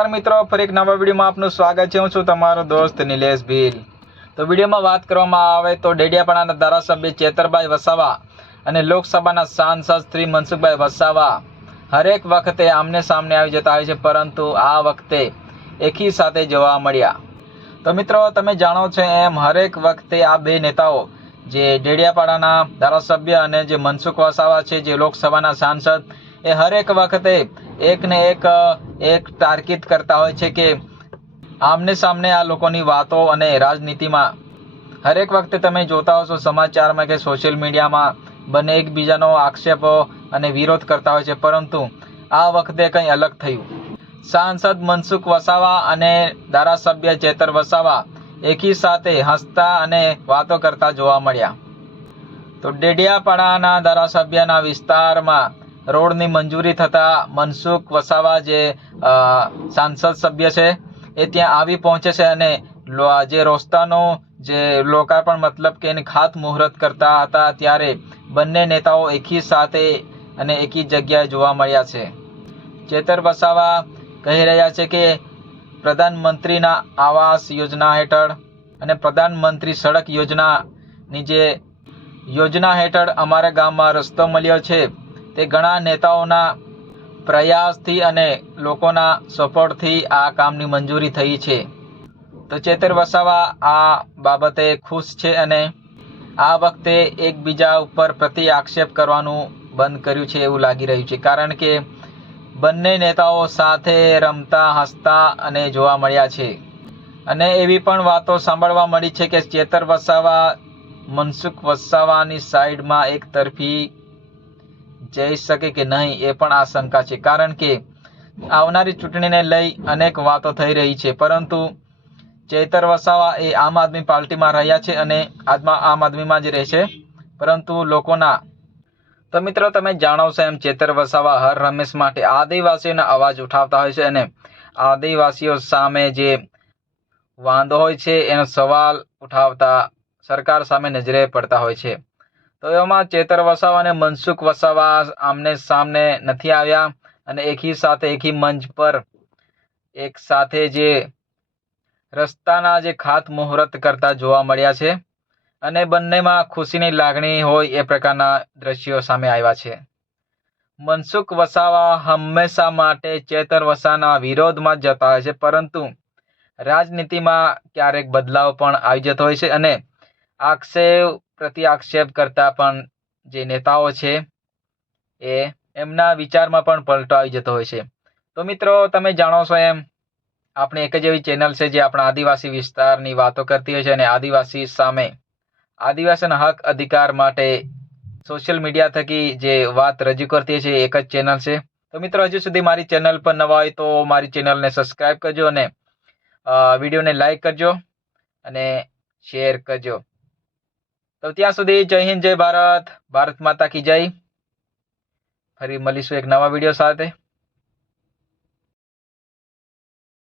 નમસ્કાર મિત્રો, ફરી એક નવા વિડીયોમાં આપનું સ્વાગત છે. હું છું તમારો દોસ્ત નિલેશ ભીલ. તો વિડીયોમાં વાત કરવામાં આવે તો ડેડિયાપાડાના ધારાસભ્ય ચેતરભાઈ વસાવા અને લોકસભાના સાંસદ શ્રી મનસુખભાઈ વસાવા હરેક વખતે આમને સામને આવી જતા હોય છે, પરંતુ આ વખતે એકી સાથે જોવા મળ્યા. તો મિત્રો, તમે જાણો છો એમ હરેક વખતે આ બે નેતાઓ, જે ડેડિયાપાડાના ધારાસભ્ય અને જે મનસુખ વસાવા છે, જે લોકસભાના સાંસદ, એ હરેક વખતે એકને એક એક તાર્કિત કરતા હોય છે કે આમને સામને આ લોકોની વાતો અને રાજનીતિમાં હરેક વખતે તમે જોતા હશો સમાચારમાં કે સોશિયલ મીડિયામાં બંને એકબીજાનો આક્ષેપો અને વિરોધ કરતા હોય છે, પરંતુ આ વખતે કંઈ અલગ થયું. સાંસદ મનસુખ વસાવા અને ધારાસભ્ય ચેતર વસાવા એકી સાથે હસતા અને વાતો કરતા જોવા મળ્યા. તો ડેડિયાપાડાના ધારાસભ્યના વિસ્તારમાં રોડની મંજૂરી થતાં મનસુખ વસાવા જે સાંસદ સભ્ય છે, એ ત્યાં આવી પહોંચે છે અને જે રોસ્તાનો જે લોકાર્પણ મતલબ કે એની ખાત મુહૂર્ત કરતા હતા ત્યારે બંને નેતાઓ એકી સાથે અને એકી જગ્યાએ જોવા મળ્યા છે. ચેતર વસાવા કહી રહ્યા છે કે પ્રધાનમંત્રીના આવાસ યોજના હેઠળ અને પ્રધાનમંત્રી સડક યોજનાની જે યોજના હેઠળ અમારા ગામમાં રસ્તો મળ્યો છે તે ઘણા નેતાઓના પ્રયાસથી અને લોકોના સપોર્ટથી આ કામની મંજૂરી થઈ છે. તો ચેતર વસાવા, આ બાબતે ખુશ છે અને આ વખતે એકબીજા ઉપર પ્રતિ આક્ષેપ કરવાનું બંધ કર્યું છે એવું લાગી રહ્યું છે. કારણ કે બંને નેતાઓ સાથે રમતા, હસતા અને જોવા મળ્યા છે. અને એવી પણ વાતો સાંભળવા મળી છે કે ચેતર વસાવા, મનસુખ વસાવાની સાઈડમાં એક તરફી જઈ શકે કે નહીં એ પણ આશંકા છે. કારણ કે આવનારી ચૂંટણીને લઈ અનેક વાતો થઈ રહી છે. પરંતુ ચેતર વસાવા એ આમ આદમી પાર્ટીમાં રહ્યા છે અને આજમાં આમ આદમીમાં જ રહેશે પરંતુ લોકોના તો મિત્રો તમે જાણો છો એમ ચેતર વસાવા હર રમેશ માટે આદિવાસીઓના અવાજ ઉઠાવતા હોય છે અને આદિવાસીઓ સામે જે વાંધો હોય છે એનો સવાલ ઉઠાવતા સરકાર સામે નજરે પડતા હોય છે. તો એમાં ચેતર વસાવા અને મનસુખ વસાવા આમને સામને નથી આવ્યા અને એકી સાથે એકી મંચ પર એક સાથે જે રસ્તાના જે ખાત મુહૂર્ત કરતા જોવા મળ્યા છે અને બંનેમાં ખુશીની લાગણી હોય એ પ્રકારના દ્રશ્યો સામે આવ્યા છે. મનસુખ વસાવા હંમેશા માટે ચેતર વસાના વિરોધમાં જતા હોય છે, પરંતુ રાજનીતિમાં ક્યારેક બદલાવ પણ આવી જતો હોય છે અને આક્ષેપ પ્રતિ આક્ષેપ કરતા પણ જે નેતાઓ છે, એ એમના વિચારમાં પણ પલટો આવી જતો હોય છે. તો મિત્રો, તમે જાણો છો એમ, આપણે એક જ એવી ચેનલ છે જે આપણા આદિવાસી વિસ્તારની વાતો કરતી હોય છે અને આદિવાસી સામે આદિવાસીના હક અધિકાર માટે સોશિયલ મીડિયા થકી જે વાત રજૂ કરતી છે એક જ ચેનલ છે. તો મિત્રો, હજુ સુધી મારી ચેનલ પર નવા હોય તો મારી ચેનલને સબસ્ક્રાઈબ કરજો અને વિડીયોને લાઈક કરજો અને શેર કરજો. તો ત્યાં સુધી જય હિન્દ, જય ભારત. ભારત માતા કી જય. ફરી મળીશું એક નવા વીડિયો સાથે.